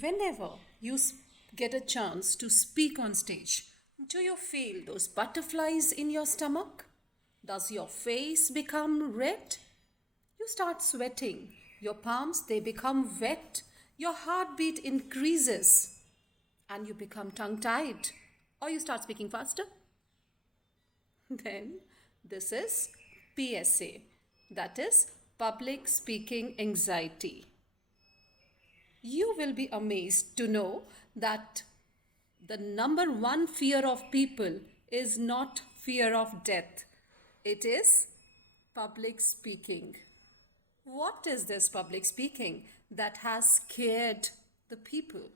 Whenever you get a chance to speak on stage, do you feel those butterflies in your stomach? Does your face become red? You start sweating. Your palms they become wet. Your heartbeat increases and you become tongue tied or you start speaking faster. Then this is PSA, that is public speaking anxiety. You will be amazed to know that the number one fear of people is not fear of death, it is public speaking. What is this public speaking that has scared the people?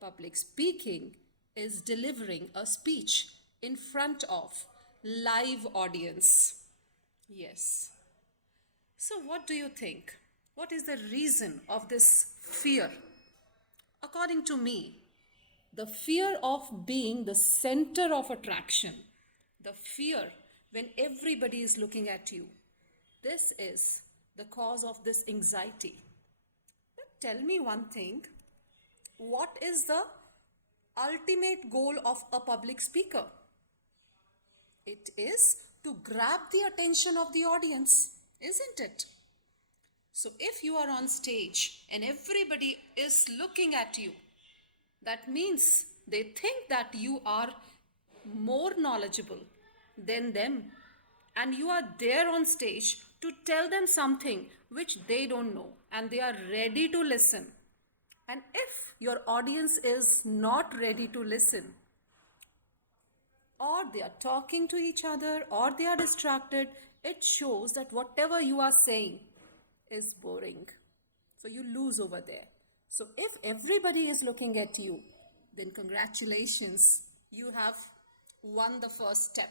Public speaking is delivering a speech in front of live audience. Yes. So what do you think? What is the reason of this fear? According to me, the fear of being the center of attraction, the fear when everybody is looking at you, this is the cause of this anxiety. But tell me one thing, what is the ultimate goal of a public speaker? It is to grab the attention of the audience, isn't it? So if you are on stage and everybody is looking at you, that means they think that you are more knowledgeable than them. And you are there on stage to tell them something which they don't know and they are ready to listen. And if your audience is not ready to listen, or they are talking to each other, or they are distracted, it shows that whatever you are saying is boring. So you lose over there. So if everybody is looking at you, then congratulations, you have won the first step.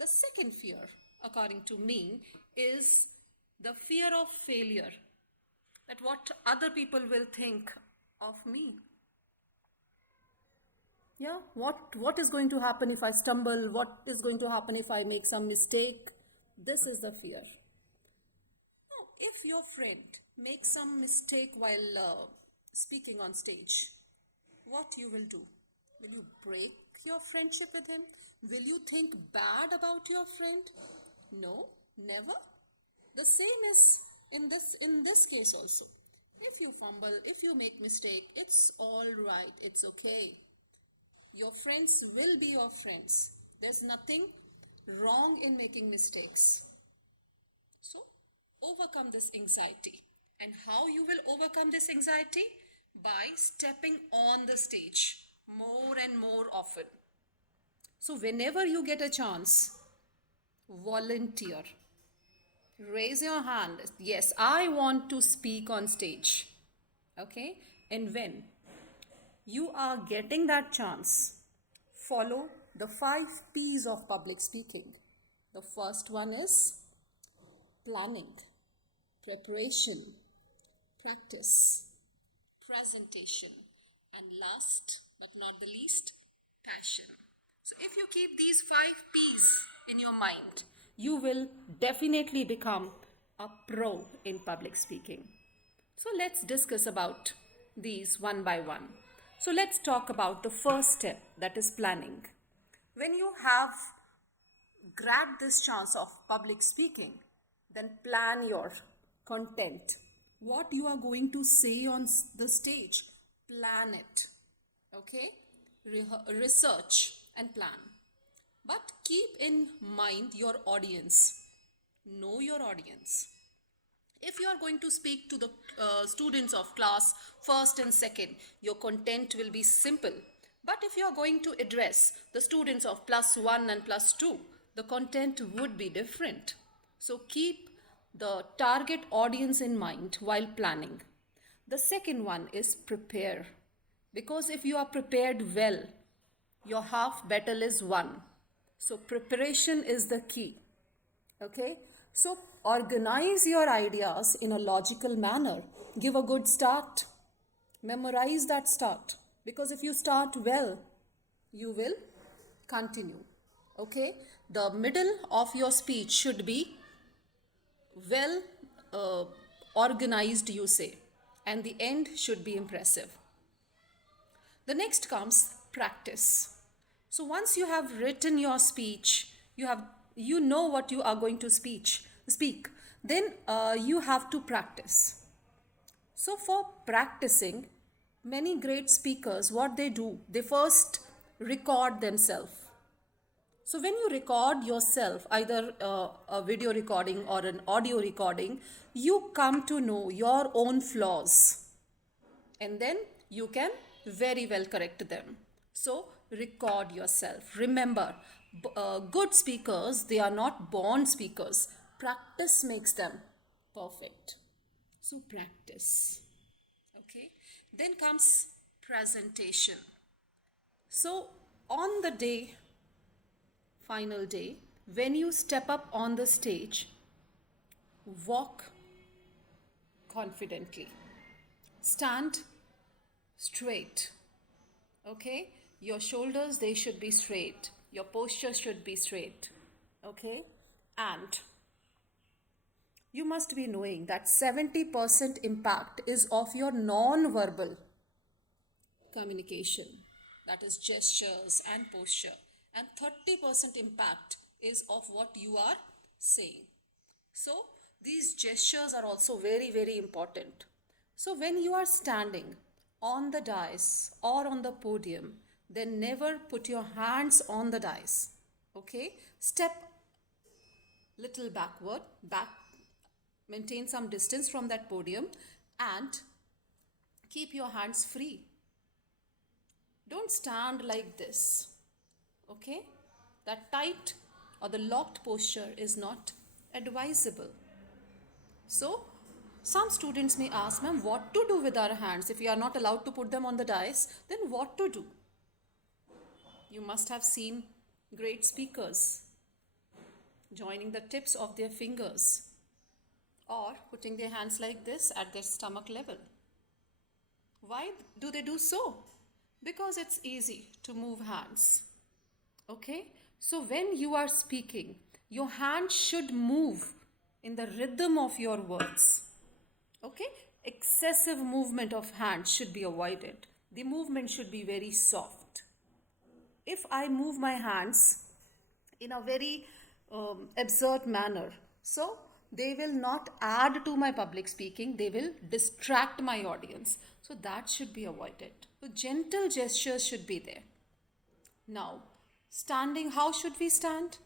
The second fear, according to me, is the fear of failure. That what other people will think of me. Yeah, what is going to happen if I stumble? What is going to happen if I make some mistake? This is the fear. Now, if your friend makes some mistake while speaking on stage, what you will do? Will you break your friendship with him? Will you think bad about your friend? No, never. The same is in this case also. If you fumble, if you make mistake, it's all right, it's okay. Your friends will be your friends. There's nothing wrong in making mistakes. So, overcome this anxiety. And how you will overcome this anxiety? By stepping on the stage more and more often. So, whenever you get a chance, volunteer. Raise your hand. Yes, I want to speak on stage. Okay? And when you are getting that chance, follow the 5 P's of public speaking. The first one is planning, preparation, practice, presentation, and last but not the least, passion. So if you keep these 5 P's in your mind, you will definitely become a pro in public speaking. So let's discuss about these one by one. So let's talk about the first step, that is planning. When you have grabbed this chance of public speaking, then plan your content. What you are going to say on the stage, plan it. Okay? Research and plan. But keep in mind your audience. Know your audience. If you are going to speak to the students of class first and second, your content will be simple. But if you are going to address the students of +1 and +2, the content would be different. So keep the target audience in mind while planning. The second one is prepare. Because if you are prepared well, your half battle is won. So preparation is the key. Okay? So organize your ideas in a logical manner. Give a good start. Memorize that start. Because if you start well, you will continue. Okay? The middle of your speech should be well organized, you say. and the end should be impressive. The next comes practice. So once you have written your speech, you know what you are going to speak. Then you have to practice. So for practicing, many great speakers, what they do, they first record themselves. So when you record yourself, either a video recording or an audio recording, you come to know your own flaws, and then you can very well correct them. So record yourself. Remember, good speakers, they are not born speakers. Practice makes them perfect. So practice. Okay. Then comes presentation. So on the day, final day, when you step up on the stage, walk confidently. Stand straight. Okay? Your shoulders, they should be straight. Your posture should be straight. Okay? And you must be knowing that 70% impact is of your non-verbal communication, that is gestures and posture, and 30% impact is of what you are saying. So these gestures are also very, very important. So when you are standing on the dais or on the podium, then never put your hands on the dais. Okay? Step little back, maintain some distance from that podium, and keep your hands free. Don't stand like this. Okay? That tight or the locked posture is not advisable. So, some students may ask, ma'am, what to do with our hands? If we are not allowed to put them on the dais, then what to do? You must have seen great speakers joining the tips of their fingers or putting their hands like this at their stomach level. Why do they do so? Because it's easy to move hands. Okay? So when you are speaking, your hands should move in the rhythm of your words. Okay? Excessive movement of hands should be avoided. The movement should be very soft. If I move my hands in a very absurd manner, so they will not add to my public speaking, they will distract my audience. So that should be avoided. So gentle gestures should be there. Now, standing, how should we stand?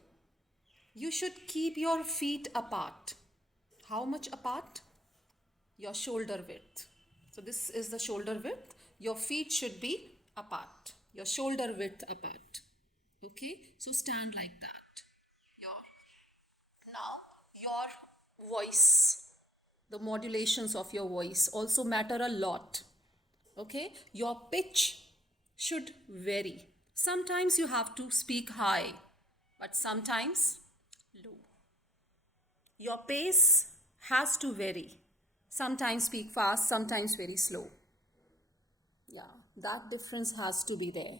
You should keep your feet apart. How much apart? Your shoulder width. So this is the shoulder width. Your feet should be apart. Your shoulder width apart. Okay? So stand like that. Now, your voice, the modulations of your voice also matter a lot. Okay? Your pitch should vary. Sometimes you have to speak high, but sometimes low. Your pace has to vary. Sometimes speak fast, sometimes very slow. Yeah, that difference has to be there.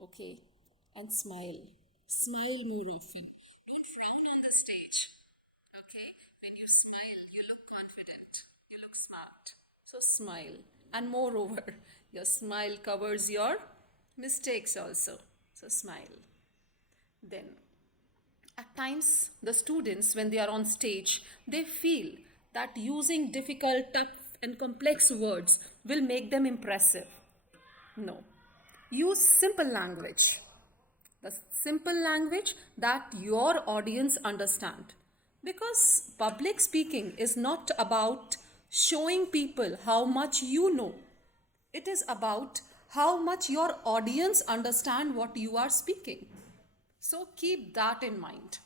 Okay? And smile. Smile more often. Don't frown on the stage. Okay? When you smile, you look confident. You look smart. So smile. And moreover, your smile covers your mistakes also. So smile. Then, at times, the students, when they are on stage, they feel that using difficult, tough, and complex words will make them impressive. No. Use simple language. The simple language that your audience understand. Because public speaking is not about showing people how much you know. It is about how much your audience understand what you are speaking. So keep that in mind.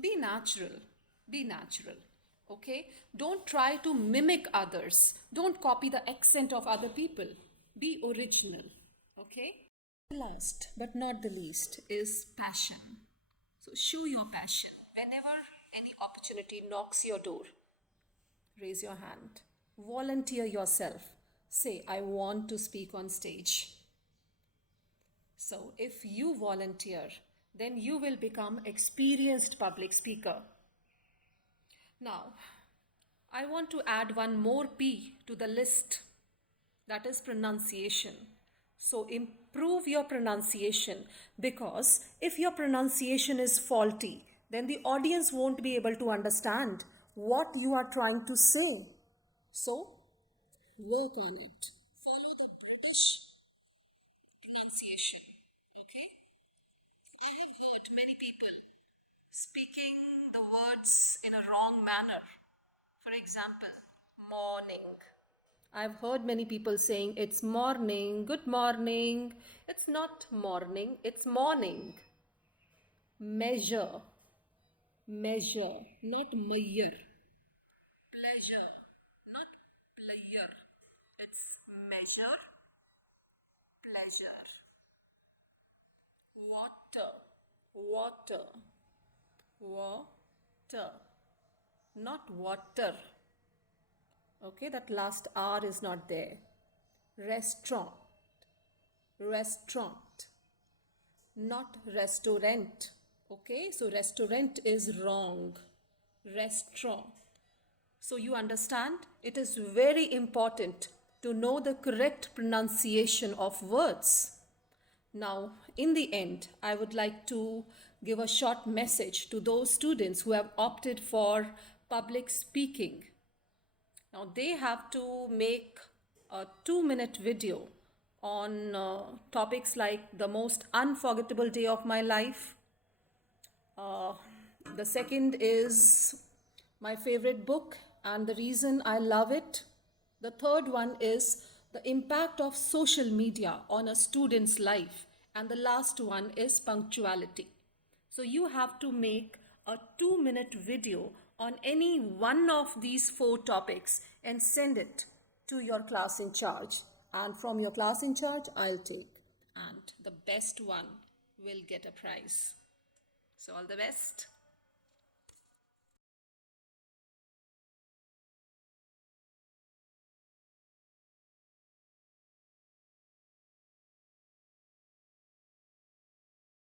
Be natural. Be natural. Okay? Don't try to mimic others. Don't copy the accent of other people. Be original. Okay? Last but not the least is passion. So show your passion. Whenever any opportunity knocks your door, raise your hand. Volunteer yourself. Say, I want to speak on stage. So if you volunteer, then you will become experienced public speaker. Now, I want to add one more P to the list that is pronunciation. So improve your pronunciation, because if your pronunciation is faulty, then the audience won't be able to understand what you are trying to say. So work on it. Follow the British pronunciation. Okay? I have heard many people speaking the words in a wrong manner. For example, morning. I've heard many people saying it's morning, good morning. It's not morning, it's morning. Measure, measure, not measure. Pleasure, not player. It's measure, pleasure. Water, water, water, not water. Okay, that last R is not there. Restaurant, restaurant, not restaurant. Okay, so restaurant is wrong. Restaurant. So you understand, it is very important to know the correct pronunciation of words. Now, in the end, I would like to give a short message to those students who have opted for public speaking. Now, they have to make a 2-minute video on topics like the most unforgettable day of my life. The second is my favorite book and the reason I love it. The third one is the impact of social media on a student's life. And the last one is punctuality. So you have to make a 2-minute video on any one of these 4 topics and send it to your class in charge. And from your class in charge, I'll take. And the best one will get a prize. So all the best.